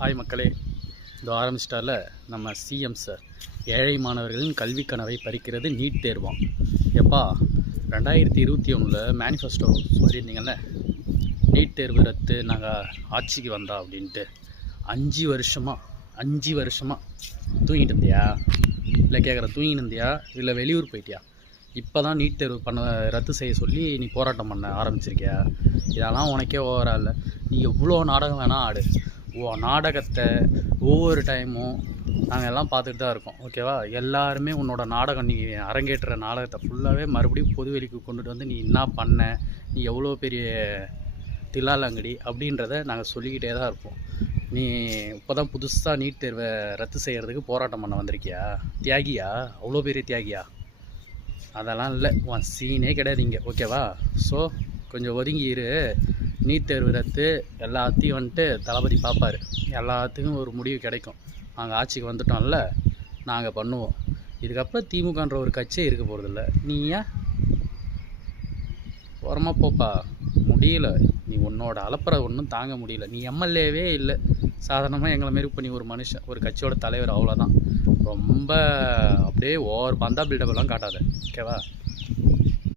Hi மக்களே, இது ஆரம்பிச்சிட்டால நம்ம சிஎம் சார் ஏழை மாணவர்களின் கல்வி கனவை பறிக்கிறது நீட் தேர்வாம். எப்பா 2021 மேனிஃபெஸ்டோ சொல்லியிருந்தீங்கல்ல, நீட் தேர்வு ரத்து நாங்கள் ஆட்சிக்கு வந்தா அப்படின்ட்டு. 5 வருஷமாக தூங்கிட்டு இருந்தியா? இல்லை கேட்குற, தூங்கிட்டு இருந்தியா இல்லை வெளியூர் போயிட்டியா? இப்போ தான் நீட் தேர்வு ரத்து செய்ய சொல்லி நீ போராட்டம் பண்ண ஆரம்பிச்சிருக்கியா? இதெல்லாம் உனக்கே ஓவரா இல்லை? நீ எவ்வளோ நாடகம் வேணால் ஆடு. நாடகத்தை ஒவ்வொரு டைமும் நாங்கள் எல்லாம் பார்த்துட்டு தான் இருக்கோம், ஓகேவா? எல்லாருமே உன்னோட நாடகம், நீ அரங்கேற்ற நாடகத்தை ஃபுல்லாகவே மறுபடியும் பொதுவெளிக்கு கொண்டுட்டு வந்து நீ என்ன பண்ண, நீ எவ்வளோ பெரிய தில்லாலங்கடி அப்படின்றத நாங்கள் சொல்லிக்கிட்டே தான் இருப்போம். நீ இப்போ தான் புதுசாக நீட் தேர்வை ரத்து செய்கிறதுக்கு போராட்டம் பண்ண வந்திருக்கியா? தியாகியா? அவ்வளோ பெரிய தியாகியா? அதெல்லாம் இல்லை, உன் சீனே கிடையாது இங்கே, ஓகேவா? ஸோ கொஞ்சம் ஒதுங்கி இரு. நீட் தேர்வு ரத்து எல்லாத்தையும் வந்துட்டு தளபதி பார்ப்பார், எல்லாத்துக்கும் ஒரு முடிவு கிடைக்கும். நாங்கள் ஆட்சிக்கு வந்துட்டோம்ல, நாங்கள் பண்ணுவோம். இதுக்கப்புறம் திமுகன்ற ஒரு கட்சியே இருக்க போகிறதில்ல. நீ ஏன் ஓரமாக போப்பா? முடியல, நீ உன்னோட அலப்பறை ஒன்றும் தாங்க முடியல. நீ எம்எல்ஏவே இல்லை, சாதாரணமாக எங்களை மாரி பண்ணி ஒரு மனுஷன், ஒரு கட்சியோட தலைவர், அவ்வளோதான். ரொம்ப அப்படியே ஓவர் பந்தா பில்டப்லாம் காட்டாத, ஓகேவா?